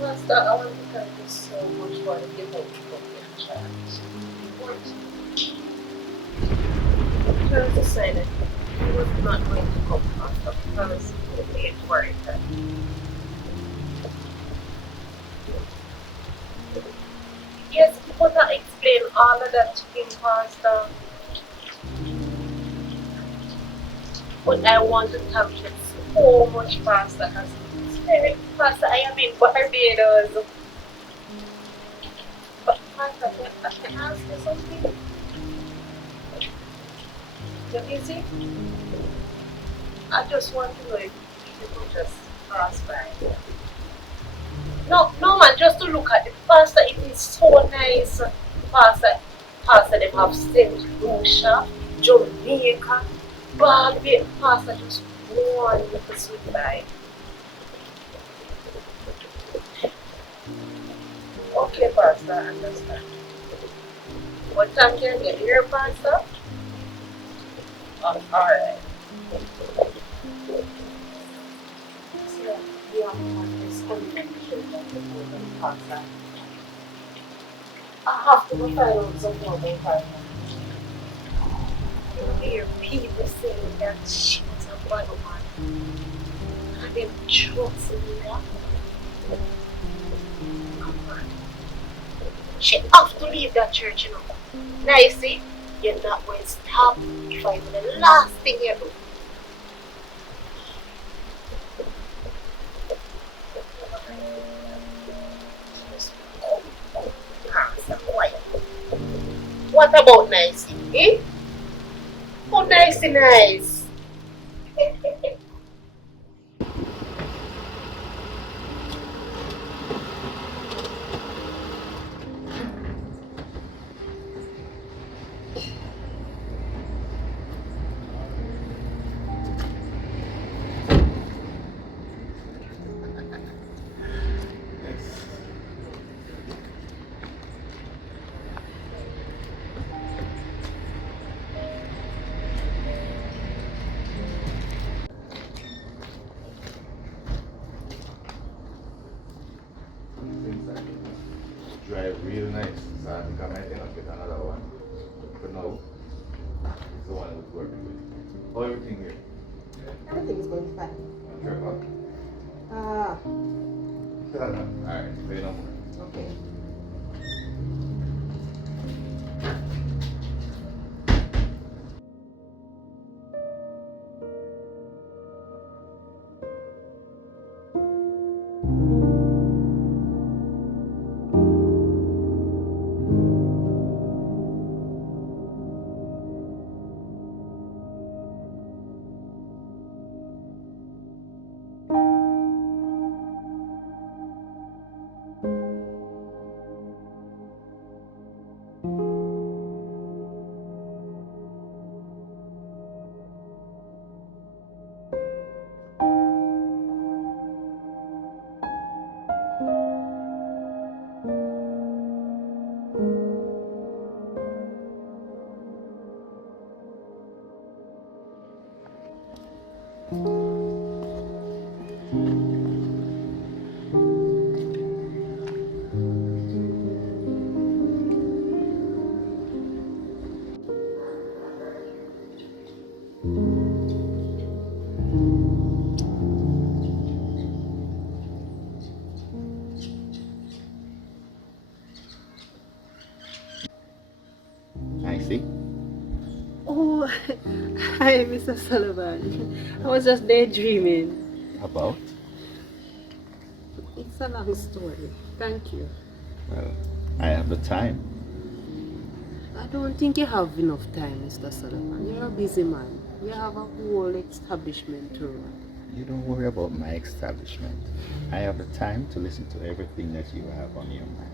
Pastor, I want to thank you so much for the gift of your child. Just decided he was not going to come, Pastor, because he paid for it. Yes, but I explain all of that to him, Pastor. But I want to thank you so much, Pastor, as Pastor, I am in Barbados. But Pastor, can I ask you something? You're busy? I just want to know if you could just pass by. No, no man, just to look at it. Pastor, it is so nice. Pastor, they have St. Lucia, Jamaica, Barbados. Pastor, just wonderful sweet by. Okay, Pastor, I understand. What time can you get here, Pastor? Alright. So, we have this connection that the Pastor. I have to go find out some more about her. You hear people saying that she was a bad woman. And them trust in that. Come on. She have to leave that church, you know. Now you see, you're not going to stop if I do the last thing you do. What about Nicey? Eh? Oh, Nicey, nice. Drive real nice, so I think I might end up with another one. For now, it's the one I was working with. How everything here? Everything is going fine. Sure, Ah, Alright, say no more. okay. I see. Oh, hi, Mr. Sullivan. I was just daydreaming. About? It's a long story. Thank you. Well, I have the time. I don't think you have enough time, Mr. Sullivan. You're a busy man. You have a whole establishment to run. You don't worry about my establishment. I have the time to listen to everything that you have on your mind.